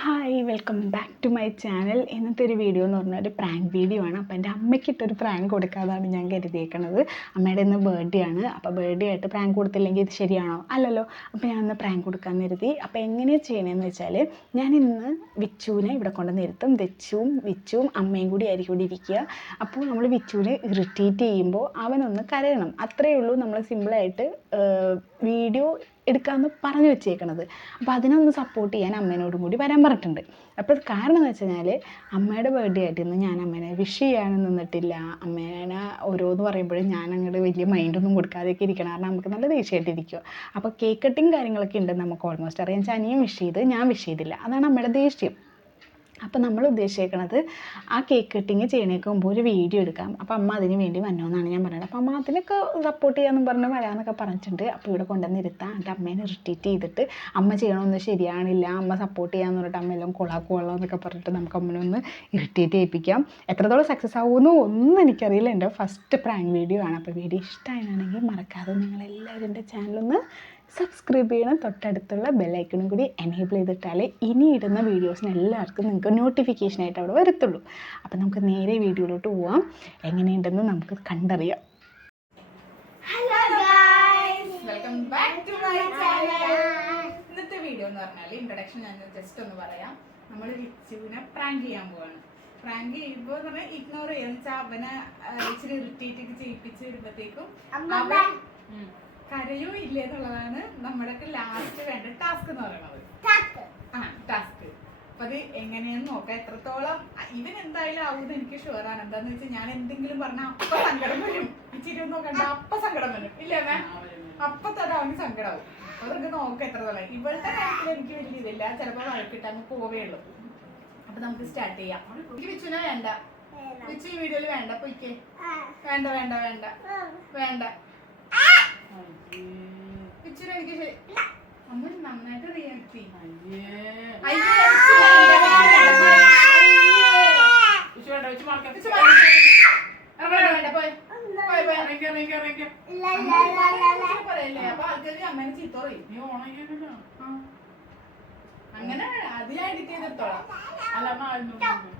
Hi welcome back to my channel. ഇന്നത്തെ ഒരു video എന്ന് പറഞ്ഞാൽ ഒരു പ്രാങ്ക് വീഡിയോ ആണ്. അപ്പോൾ എൻ്റെ അമ്മയ്ക്കിട്ടൊരു പ്രാങ്ക് കൊടുക്കാതാണ് ഞാൻ കരുതിയേക്കണത്. അമ്മയുടെ ഇന്ന് ബർത്ത്ഡേ ആണ്. അപ്പോൾ ബർത്ത്ഡേ ആയിട്ട് പ്രാങ്ക് കൊടുത്തില്ലെങ്കിൽ ഇത് ശരിയാണോ? അല്ലല്ലോ. അപ്പോൾ ഞാൻ ഇന്ന് പ്രാങ്ക് കൊടുക്കാമെന്ന് കരുതി. അപ്പോൾ എങ്ങനെയാണ് ചെയ്യണമെന്ന് വെച്ചാൽ ഞാൻ ഇന്ന് വിച്ചുവിനെ ഇവിടെ കൊണ്ട് നിർത്തും. വിച്ചുവും അമ്മയും കൂടി ആയിരിക്കും ഇവിടെ ഇരിക്കുക. അപ്പോൾ നമ്മൾ വിച്ചുവിനെ ഇറിറ്റേറ്റ് ചെയ്യുമ്പോൾ അവനൊന്ന് കരയണം. അത്രയേ ഉള്ളൂ. നമ്മൾ സിമ്പിളായിട്ട് വീഡിയോ എടുക്കാമെന്ന് പറഞ്ഞു വെച്ചേക്കണത്. അപ്പോൾ അതിനൊന്ന് സപ്പോർട്ട് ചെയ്യാൻ അമ്മേനോടും കൂടി വരാൻ പറഞ്ഞിട്ടുണ്ട്. അപ്പോൾ കാരണം എന്ന് വെച്ച് കഴിഞ്ഞാൽ അമ്മയുടെ ബർത്ത്ഡേ ആയിട്ട് ഇന്ന് ഞാൻ അമ്മേനെ വിഷ് ചെയ്യാനും നിന്നിട്ടില്ല. അമ്മേനെ ഓരോന്ന് പറയുമ്പോഴും ഞാൻ അങ്ങോട്ട് വലിയ മൈൻഡൊന്നും കൊടുക്കാതെയൊക്കെ ഇരിക്കണം. കാരണം നമുക്ക് നല്ല ദേഷ്യമായിട്ടിരിക്കുക. അപ്പോൾ കേക്ക് കട്ടിങ് കാര്യങ്ങളൊക്കെ ഉണ്ട്, നമുക്ക് ഓൾമോസ്റ്റ് അറിയാം. അനിയൻ വിഷ് ചെയ്ത് ഞാൻ വിഷ് ചെയ്തില്ല. അതാണ് അമ്മയുടെ ദേഷ്യം. അപ്പോൾ നമ്മൾ ഉദ്ദേശിക്കുന്നത് ആ കേക്ക് കട്ടിങ് ചെയ്യണേക്ക് മുമ്പ് ഒരു വീഡിയോ എടുക്കാം. അപ്പോൾ അമ്മ അതിന് വേണ്ടി വന്നോന്നാണ് ഞാൻ പറയുന്നത്. അപ്പോൾ അമ്മ അതിനൊക്കെ സപ്പോർട്ട് ചെയ്യാമെന്നും പറഞ്ഞ് വരാമെന്നൊക്കെ പറഞ്ഞിട്ടുണ്ട്. അപ്പോൾ ഇവിടെ കൊണ്ടുവന്ന് ഇരുത്താം. എന്നിട്ട് അമ്മേനെ ഇറിറ്റേറ്റ് ചെയ്തിട്ട് അമ്മ ചെയ്യണമെന്ന് ശരിയാണില്ല, അമ്മ സപ്പോർട്ട് ചെയ്യാമെന്ന് പറഞ്ഞിട്ട് അമ്മയെല്ലാം കൊള്ളാം എന്നൊക്കെ പറഞ്ഞിട്ട് നമുക്ക് അമ്മനെ ഒന്ന് ഇറിറ്റേറ്റ് ചെയ്യിപ്പിക്കാം. എത്രത്തോളം സക്സസ് ആവുമെന്ന് ഒന്നും എനിക്കറിയില്ല. എൻ്റെ ഫസ്റ്റ് പ്രാങ്ക് വീഡിയോ ആണ്. അപ്പോൾ വീഡിയോ ഇഷ്ടമാണെങ്കിൽ മറക്കാതെ നിങ്ങളെല്ലാവരും എൻ്റെ ചാനലൊന്ന് സബ്സ്ക്രൈബ് ചെയ്യണം. തൊട്ടടുത്തുള്ള ബെല്ലൈക്കണും കൂടി എനേബിൾ ചെയ്തിട്ടാലേ ഇനി ഇടുന്ന വീഡിയോസിന് എല്ലാവർക്കും നിങ്ങൾക്ക് നോട്ടിഫിക്കേഷനായിട്ട് അവിടെ വരത്തുള്ളൂ. അപ്പം നമുക്ക് നേരെ വീഡിയോയിലോട്ട് പോവാം. എങ്ങനെയുണ്ടെന്ന് നമുക്ക് കണ്ടറിയാം. Hello guys, welcome back to my channel. ഇന്നത്തെ വീഡിയോ എന്ന് പറഞ്ഞാൽ ഇൻട്രൊഡക്ഷൻ ഞാൻ ജസ്റ്റ് ഒന്ന് പറയാം. നമ്മൾ വിച്ചുവിനെ പ്രാങ്ക് ചെയ്യാൻ പോവാണ്. പ്രാങ്ക് ചെയ്യുമ്പോൾ പറഞ്ഞാൽ ഇഗ്നോർ ചെയ്യാന്ന് വെച്ചാൽ അവനെ ഇച്ചിരി ഇറിറ്റേറ്റ് ചെയ്യിപ്പിച്ച് വരുമ്പോഴത്തേക്കും അവൻ കരയോ ഇല്ലേ എന്നുള്ളതാണ് നമ്മുടെ ലാസ്റ്റ് വേണ്ട ടാസ്ക് എന്ന് പറയുന്നത്. ടാസ്ക്. അപ്പൊ അത് എങ്ങനെയെന്ന് നോക്കാം. എത്രത്തോളം ഇവൻ എന്തായാലും ആവുമെന്ന് എനിക്ക് ഷുവറാണ്. എന്താന്ന് വെച്ചാൽ ഞാൻ എന്തെങ്കിലും പറഞ്ഞാൽ അപ്പൊ സങ്കടം വരും. ഇച്ചിരി ഒന്നും നോക്കണ്ട, അപ്പൊ സങ്കടം വരും. ഇല്ലേ മാം? അപ്പൊ തന്നെ അവന് സങ്കടമാവും. അതൊക്കെ നോക്കാം എത്രത്തോളം. ഇവളുടെ കാര്യത്തിൽ എനിക്ക് വലിയ ഇതില്ല. ചിലപ്പോൾ വഴക്കിട്ടാൽ പോവേ ഉള്ളൂ. അപ്പൊ നമുക്ക് സ്റ്റാർട്ട് ചെയ്യാം. എനിക്ക് വിച്ചുവിനെ വേണ്ട. വിച്ചു ഈ വീഡിയോയിൽ വേണ്ട. പൊയ്ക്കേ. വേണ്ട വേണ്ട വേണ്ട വേണ്ട. വിച്ചുവിനെ എനിക്ക് അമ്മ നന്നായിട്ട് റിയാക്ട് ചെയ്യും. അമ്മേനെ ചീത്ത പറയും. അങ്ങനെ അതിലാ എഡിറ്റ് ചെയ്തിട്ടോളാം.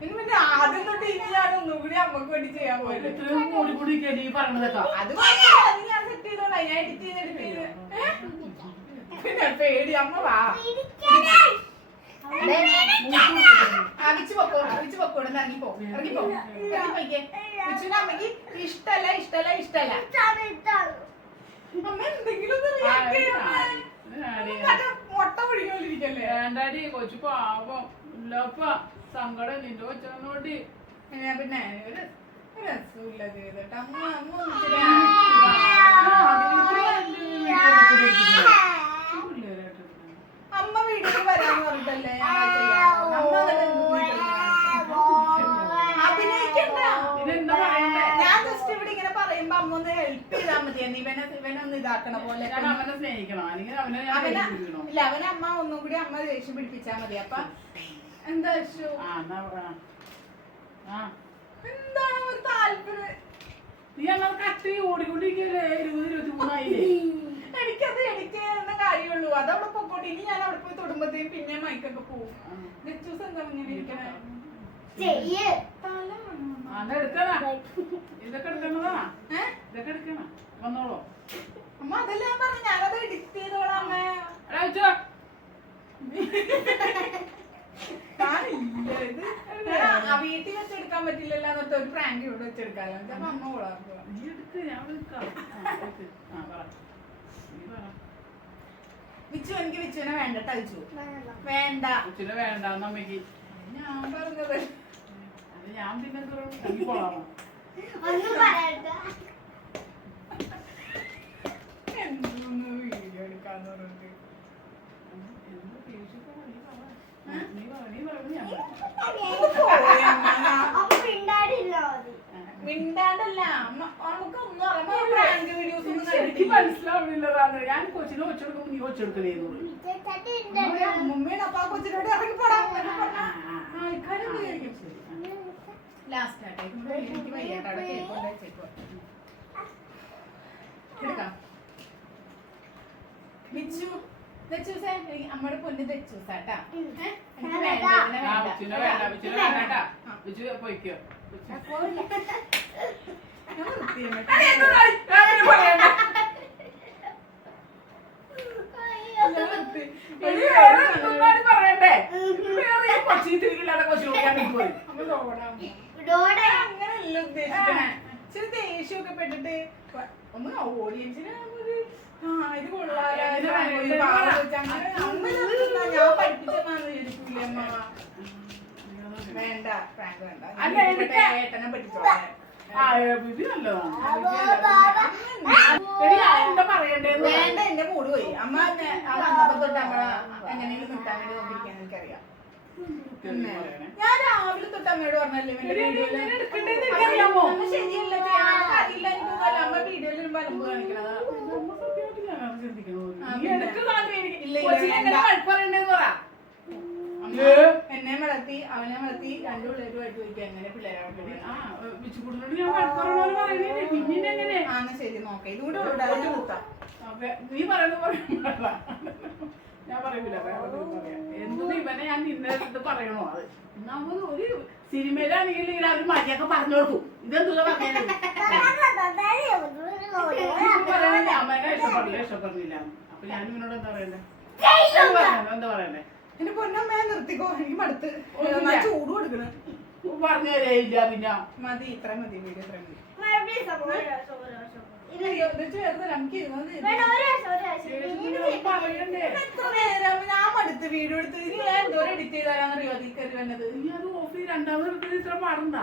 പിന്നെ ആദ്യം തൊട്ട് ഇനി ഞാൻ ഒന്നും കൂടി അമ്മക്ക് വേണ്ടി ചെയ്യാൻ പോയത്. അത് ഞാൻ സെറ്റ് ചെയ്തോളാം. ഞാൻ എഡിറ്റ് ചെയ്ത് പിന്നെ പേടി. അമ്മ വാ അവിച്ച് പൊക്കോടെ ഇറങ്ങിപ്പോ ഇറങ്ങിപ്പോയിക്കേ. വിച്ചുവിന്റെ അമ്മക്ക് ഇഷ്ടല്ല. അമ്മ എന്തെങ്കിലും മുട്ട പൊഴിഞ്ഞോണ്ടിരിക്കല്ലേ? വേണ്ടാടി കൊച്ചു പാവം ഇല്ലപ്പ സങ്കടം നിന്റെ കൊച്ചോട്ടി. പിന്നെ ഒരു രസമില്ല ചെയ്തിട്ട് അമ്മ അമ്മ വീട്ടിൽ വരാന്ന് പറഞ്ഞിട്ടല്ലേ അഭിനയിക്കണ്ട. ഞാൻ ജസ്റ്റ് ഇവിടെ ഇങ്ങനെ പറയുമ്പോ അമ്മ ഒന്ന് ഹെൽപ്പ് ചെയ്താൽ മതിയെന്ന്. ഇവനൊന്ന് ഇതാക്കണ പോലെ. അവനെ സ്നേഹിക്കണം. ഇല്ല, അവനെ അമ്മ ഒന്നും കൂടി അമ്മ ദേഷ്യം പിടിപ്പിച്ചാ മതി. അപ്പൊ എന്താ എന്താണ് ഒരു താല്പര്യം? നീ എന്നാൽ കത്തി ഓടിക്കൊണ്ടിരിക്കല്ലേ? 20-23 എനിക്കത് എഡിറ്റ് ചെയ്യുന്ന കാര്യമുള്ളൂ. അതവിടെ പൊക്കോട്ടെ. ഇനി ഞാൻ അവിടെ പോയി തൊടുമ്പത്തേക്കും പിന്നെ മൈക്കൊക്കെ പോവും. നെച്ചൂസ് എന്താ ഇങ്ങനെ ഇരിക്കണേ? ഇതൊക്കെ എടുക്കണതാ. ഇതൊക്കെ എടുക്കണ വന്നോളൂ. അമ്മ അതെല്ലാം പറഞ്ഞു. ഞാനത് എഡിറ്റ് ചെയ്തോളാം. വീട്ടിൽ വെച്ചെടുക്കാൻ പറ്റില്ലല്ലോ എന്നിട്ട് ഒരു പ്രാങ്ക് ഇവിടെ വെച്ചെടുക്കാല്ലോ. അപ്പൊ അമ്മ കൊളാക്കുക. വിച്ചു എനിക്ക് വിച്ചുവിനെ വേണ്ട. തളിച്ചു വേണ്ട. വിച്ചുവിനെ വേണ്ട അമ്മയ്ക്ക്. ഞാൻ പറഞ്ഞത് ഞാൻ പിന്നെ കൊള്ളാമോ? എന്തൊന്ന് വീഡിയോ എടുക്കാന്ന് പറഞ്ഞിട്ട് മിണ്ടാണ്ടല്ല. നമുക്ക് ഒന്നും പ്രാങ്ക് വീഡിയോസ് ഒന്നും മനസ്സിലാവുന്നില്ല. ഞാൻ കൊച്ചിനെ വെച്ചെടുക്കുമ്പോ നീ വെച്ചെടുക്കലേ മുമ്മേനെ അപ്പൊ ആ കൊച്ചിനോട് ഇറങ്ങിപ്പോടാ ആൾക്കാരും ലാസ്റ്റ് ആയിട്ട് എനിക്ക് വയ്യാട്ടവിടെ കേൾക്കൊണ്ടേ ചെക്കോ എടുക്കാം. വിച്ചു അമ്മയുടെ പൊന്ന് തെച്ചൂസാട്ടാ. എനിക്ക് വേണ്ട വിച്ചുവിനെ വേണ്ട, വിച്ചുവിനെ വേണ്ടാ. വിച്ചു പോയിക്കോ. പറയണ്ടേ കൊച്ചി തിരിക്കില്ലാതെ കൊച്ചു പോയി. അങ്ങനെയല്ല ഉദ്ദേശിക്കണേ. ഇച്ചിരി ദേഷ്യമൊക്കെ പെട്ടിട്ട് ഒന്ന് ഓഡിയൻസിന് ഇത് കൊള്ളാലോ ഞാൻ പഠിപ്പിച്ചെന്നാന്ന് വിചാരിക്കൂലേ അമ്മ. വേണ്ട പ്രാങ്ക് വേണ്ട. ഏട്ടനെ പഠിച്ചോളാം. എന്താ പറയണ്ടേന്ന് വേണ്ട, എന്റെ മൂട് പോയി. അമ്മ വന്നപ്പോ തൊട്ട് നമ്മളെ എങ്ങനെയെങ്കിലും നിർത്താൻ വേണ്ടി നോക്കിയിരിക്കാൻ എനിക്കറിയാം. ഞാൻ രാവിലെ തൊട്ട് അമ്മയോട് പറഞ്ഞല്ലേ അമ്മ ശരിയല്ല ചെയ്യാൻ അറിയില്ല. എനിക്ക് അമ്മ വീഡിയോയിൽ വലമ്പ് കാണിക്കണതാ. എന്നെ വളർത്തി അവനെ വളർത്തി രണ്ടു പിള്ളേരുമായിട്ട് പോയിട്ട് എങ്ങനെ പിള്ളേരാണ് ശരി നോക്കാം. ഇതുകൂടെ കുത്താം. നീ പറയുന്നത് ഞാൻ പറയൂല. എന്തും ഇവനെ ഞാൻ നിന്നെ അടുത്ത് പറയണോ? അത് നമ്മൾ ഒരു സിനിമയിലാണെങ്കിൽ അവർ മര്യാദ പറഞ്ഞു കൊടുക്കും. ഇതെന്തുക പറഞ്ഞത് അമ്മേനെ ഇഷ്ടപ്പെടില്ല. അപ്പൊ ഞാൻ ഇവനോട് എന്താ പറയണ്ടേ? എന്താ പറയണ്ടേ? എന്റെ പൊന്നമ്മയെ നിർത്തിക്കോ, എനിക്ക് മടുത്ത്. ചൂട് കൊടുക്കണം. പറഞ്ഞു തരയില്ല. പിന്നെ മതി, ഇത്ര മതി. വീഡിയോ ഇത്ര മതി. ഞാൻ മടുത്ത് വീഡിയോ എടുത്ത് എന്തോരം എഡിറ്റ് ചെയ്ത് തരാന്നറിയോ അതിൽ കയറി വന്നത്. അത് ഓഫ് രണ്ടാമത് എടുത്തത് ഇത്ര പാടണ്ട.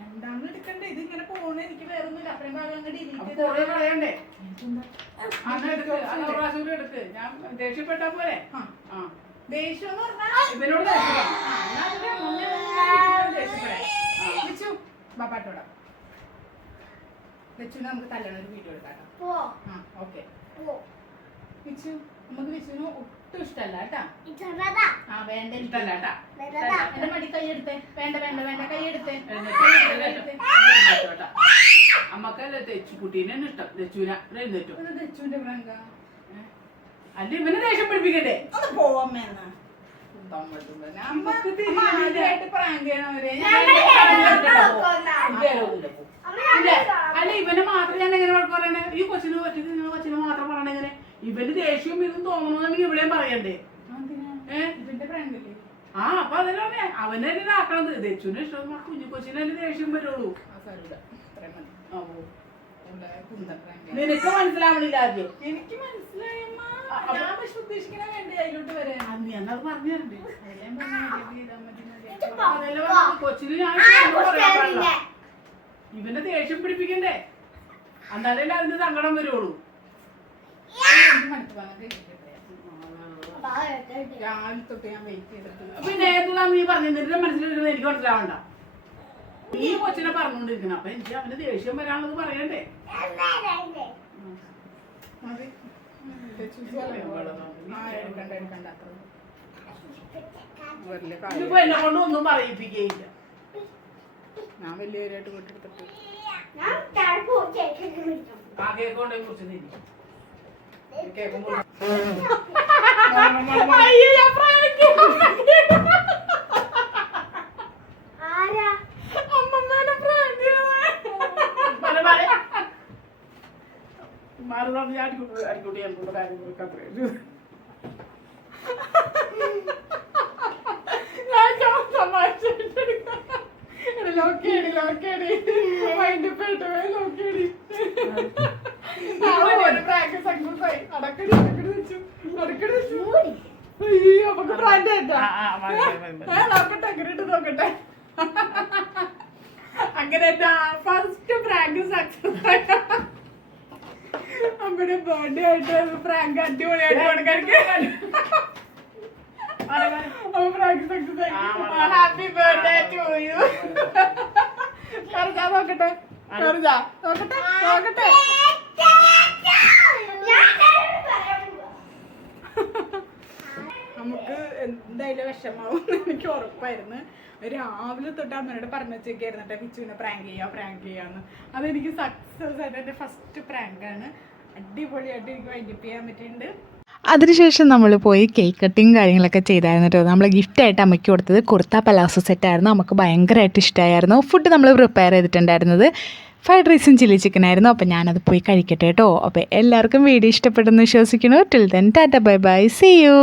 രണ്ടാമത് എടുക്കണ്ടേ? ഇത് ഇങ്ങനെ പോണ എനിക്ക് വേറൊന്നുമില്ല. അത്രയും ഭാഗം അങ്ങ് ഡിലീറ്റ് കളയണ്ടേ? എടുക്ക്. ഞാൻ ദേഷ്യപ്പെട്ടാ പോരെ? ദേഷ്യം എന്ന് പറഞ്ഞാൽ ഇവനോട് ബാപ്പാട്ടോടാ വിച്ചുവിനെ നമുക്ക് തല്ലണ ഒരു വീഡിയോ എടുക്കാം. ഓക്കെ വിച്ചു, നമുക്ക് വിച്ചുവിന് ഒട്ടും ഇഷ്ടല്ല കേട്ടാ. വേണ്ട, ഇഷ്ടല്ല കേട്ടാ. എന്റെ മടി കൈയെടുത്തേ. വേണ്ട വേണ്ട വേണ്ട, കൈയെടുത്തേ. അമ്മക്കല്ലേ തെച്ചുകുട്ടീനെ ഇഷ്ടം. തെച്ചുവിനെ എഴുന്നേറ്റു. തെച്ചുവിന്റെ പ്രാങ്ക അല്ല ഇവനെ ദേഷ്യം പിടിപ്പിക്കണ്ടേ? ഒന്ന് പോവമ്മേന്നാ. പ്രാങ്ക് ചെയ്യണവരെ അല്ല ഇവനെ മാത്രം ഞാൻ എങ്ങനെ പറയണേ? ഈ കൊച്ചിന് പറ്റി കൊച്ചിനെ മാത്രം പറയണേ എങ്ങനെ? ഇവന് ദേഷ്യവും ഇതും തോന്നണമെങ്കിൽ ഇവിടെയും പറയണ്ടേ? ഇതിന്റെ പ്രാങ്കല്ലേ? അപ്പൊ അതിനാണ് അവനെ ആക്കണത്. ദച്ചുവിന് ഇഷ്ടം കുഞ്ഞു കൊച്ചിനെ ദേഷ്യം വരുള്ളൂ. നിനക്ക് മനസ്സിലാവണില്ല ആദ്യം. എനിക്ക് മനസ്സിലായി. ഉദ്ദേശിക്കണ വേണ്ടി അതിലോട്ട് വരാൻ നീ എന്നത് പറഞ്ഞു തരണ്ടേ? കൊച്ചിന് ഞാൻ ഇവന്റെ ദേഷ്യം പിടിപ്പിക്കണ്ടേ? എന്നാലല്ലേ അതിന്റെ സങ്കടം വരുള്ളൂ. രാവിലെ തൊട്ട് ഞാൻ വെയിറ്റ് ചെയ്തിട്ട് പിന്നെ ഏതാ നീ പറഞ്ഞു നിന്റെ മനസ്സിലിരിക്കുന്നത് എനിക്ക് മനസ്സിലാവണ്ട. നീ കൊച്ചിനെ പറഞ്ഞോണ്ടിരിക്കണം. അപ്പൊ എനിക്ക് അവന്റെ ദേഷ്യം വരാനുള്ളത് പറയണ്ടേ? ഇതിപ്പോ എന്നെ കൊണ്ട് ഒന്നും പറയിപ്പിക്കുകയില്ല. ഞാൻ വലിയവരായിട്ട് വീട്ടെടുത്തിട്ട് ആ കേക്ക് കൊണ്ടേ കുറിച്ച് തിരി കേൾക്കുമ്പോൾ അടിക്കൂട്ടി എന്നുള്ള കാര്യങ്ങളൊക്കെ അത്രയും നോക്കട്ടെ. അങ്ങനെ ഫസ്റ്റ് പ്രാങ്ക് സക്സസ് ആയി. അമ്മയുടെ ബർത്ത്ഡേ ആയിട്ട് പ്രാങ്ക് അടിപൊളിയായിട്ട് കൊടുക്കാൻ പ്രാങ്ക് സക്സസ് ആയി. Happy birthday to you. നോക്കട്ടെ നോക്കട്ടെ നോക്കട്ടെ. നമുക്ക് എന്തായാലും വിഷമാവും എനിക്ക് ഉറപ്പായിരുന്നു. രാവിലെ തൊട്ട് അമ്മയോട് പറഞ്ഞു വെച്ചേക്കായിരുന്നു കേട്ടോ വിച്ചുവിനെ പ്രാങ്ക് ചെയ്യാന്ന്. അതെനിക്ക് സക്സസ് ആയിട്ട് എൻ്റെ ഫസ്റ്റ് പ്രാങ്കാണ്. അടിപൊളിയായിട്ട് എനിക്ക് വൈൻഡപ്പ് ചെയ്യാൻ പറ്റിയിട്ടുണ്ട്. അതിനുശേഷം നമ്മൾ പോയി കേക്ക് കട്ടിങ് കാര്യങ്ങളൊക്കെ ചെയ്തായിരുന്നു കേട്ടോ. നമ്മൾ ഗിഫ്റ്റായിട്ട് അമ്മയ്ക്ക് കൊടുത്തത് കുർത്ത പലാസോ സെറ്റായിരുന്നു. നമുക്ക് ഭയങ്കരമായിട്ട് ഇഷ്ടമായിരുന്നു. ഫുഡ് നമ്മൾ പ്രിപ്പയർ ചെയ്തിട്ടുണ്ടായിരുന്നത് ഫ്രൈഡ് റൈസും ചില്ലി ചിക്കനായിരുന്നു. അപ്പോൾ ഞാനത് പോയി കഴിക്കട്ടെ കേട്ടോ. അപ്പോൾ എല്ലാവർക്കും വീഡിയോ ഇഷ്ടപ്പെട്ടെന്ന് വിശ്വസിക്കുന്നു. Till then tata bye bye, see U.